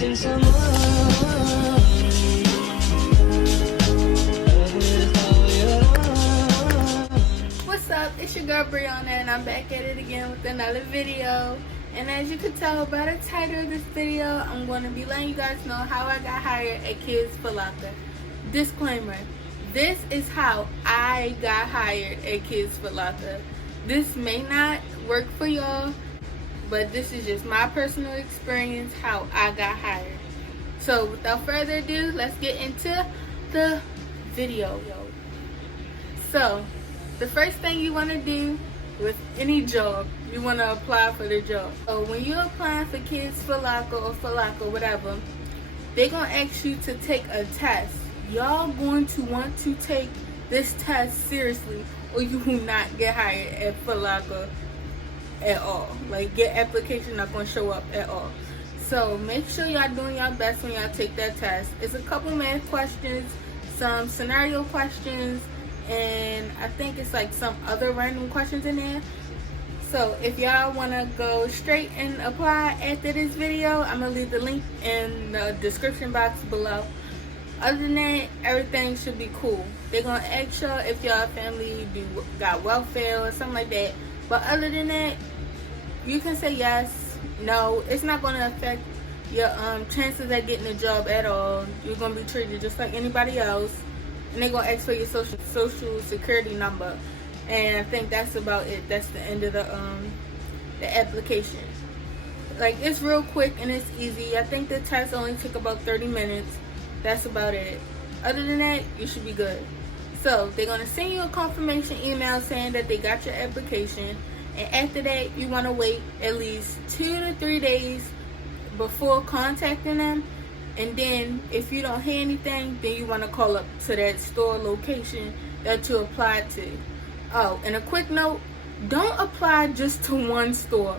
missing someone. What's up? It's your girl Brianna, and I'm back at it again with another video. And as you can tell by the title of this video, I'm going to be letting you guys know how I got hired at Kids Foot Locker. Disclaimer: this is how I got hired at Kids Foot Locker. This may not work for y'all, but this is just my personal experience how I got hired. So without further ado, let's get into the video. So the first thing you want to do with any job, you want to apply for the job. So when you're applying for Kids Foot Locker or Foot Locker, whatever, they're going to ask you to take a test. Y'all going to want to take this test seriously, or you will not get hired at Foot Locker at all. Like, your application not going to show up at all. So make sure y'all doing y'all best when y'all take that test. It's a couple math questions, some scenario questions, and I think it's like some other random questions in there. So if y'all want to go straight and apply after this video, I'm going to leave the link in the description box below. Other than that, everything should be cool. They're going to ask y'all if y'all family got welfare or something like that. But other than that, you can say yes, no. It's not going to affect your chances at getting a job at all. You're going to be treated just like anybody else. And they're going to ask for your social security number. And I think that's about it. That's the end of the application. Like, it's real quick and it's easy. I think the test only took about 30 minutes. That's about it. Other than that, you should be good. So they're going to send you a confirmation email saying that they got your application. And after that, you want to wait at least 2 to 3 days before contacting them. And then if you don't hear anything, then you want to call up to that store location that you applied to. Oh, and a quick note, don't apply just to one store.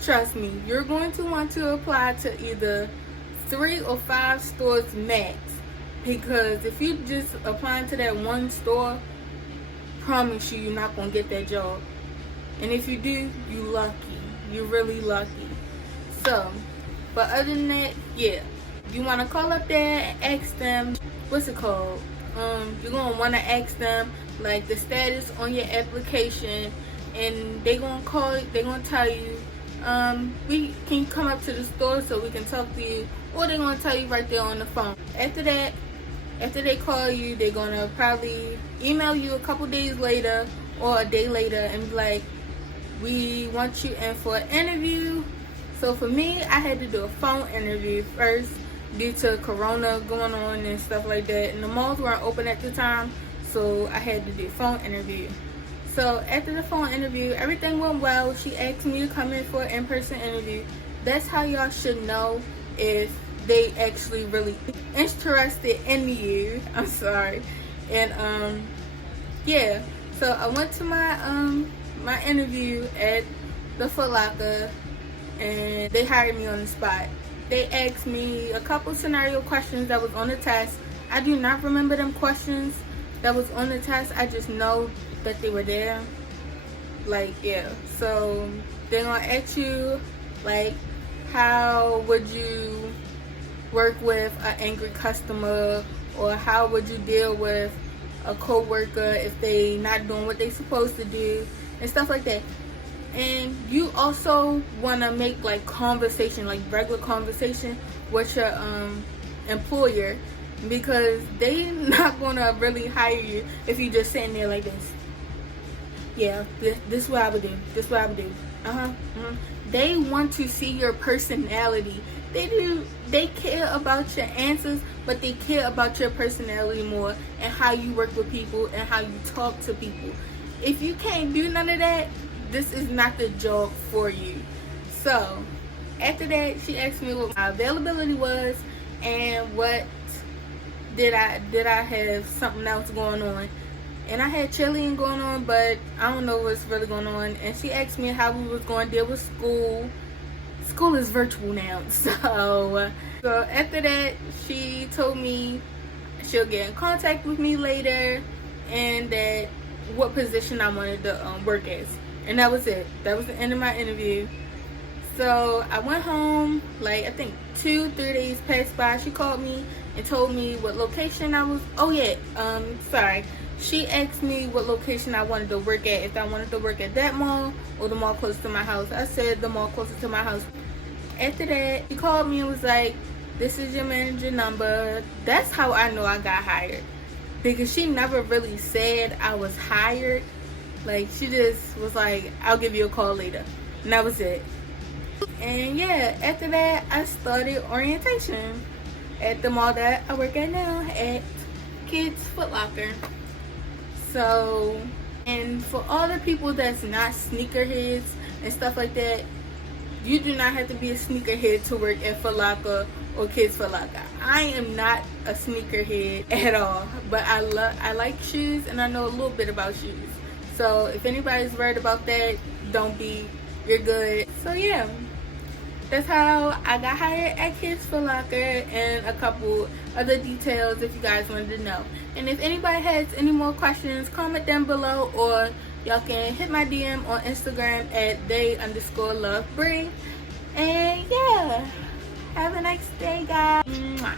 Trust me, you're going to want to apply to either 3 or 5 stores max. Because if you just applying to that one store, promise you're not going to get that job. And if you do, you lucky. You're really lucky. So, but other than that, yeah. You want to call up there and ask them, what's it called? You're going to want to ask them, like, the status on your application. And they're going to tell you, can you come up to the store so we can talk to you? Or they're going to tell you right there on the phone. After that, after they call you, they're going to probably email you a couple days later or a day later and be like, we want you in for an interview. So for me, I had to do a phone interview first due to Corona going on and stuff like that. And the malls weren't open at the time, so I had to do a phone interview. So after the phone interview, everything went well. She asked me to come in for an in-person interview. That's how y'all should know if they actually really interested in you. I'm sorry. And yeah, so I went to my my interview at the Foot Locker, and they hired me on the spot. They asked me a couple scenario questions that was on the test. I do not remember them questions that was on the test. I just know that they were there. Like, yeah. So they're gonna ask you, like, how would you work with an angry customer, or how would you deal with a co-worker if they not doing what they supposed to do, and stuff like that. And you also want to make like conversation, like regular conversation with your employer, because they not going to really hire you if you just sitting there like this. Yeah, this is what I would do. This is what I would do. They want to see your personality. They care about your answers, but they care about your personality more, and how you work with people and how you talk to people. If you can't do none of that, this is not the job for you. So after that, she asked me what my availability was and what did I have something else going on. And I had cheerleading going on, but I don't know what's really going on. And she asked me how we was going to deal with school. School is virtual now. So after that, she told me she'll get in contact with me later, and that what position I wanted to work as. And that was it. That was the end of my interview. So I went home, like I think 2-3 days passed by. She called me and told me what location I was. Oh yeah, sorry. She asked me what location I wanted to work at, if I wanted to work at that mall or the mall close to my house. I said the mall closer to my house. After that, she called me and was like, this is your manager number. That's how I know I got hired, because she never really said I was hired. Like, she just was like, I'll give you a call later, and that was it. And yeah, after that, I started orientation at the mall that I work at now, at Kids Foot Locker. So, and for all the people that's not sneakerheads and stuff like that, you do not have to be a sneakerhead to work at Foot Locker or Kids Foot Locker. I am not a sneakerhead at all, but I like shoes and I know a little bit about shoes. So if anybody's worried about that, don't be. You're good. So yeah, that's how I got hired at Kids Foot Locker, and a couple other details if you guys wanted to know. And if anybody has any more questions, comment down below, or y'all can hit my DM on Instagram at they_love_Bree. And yeah, have a nice day, guys. Mwah.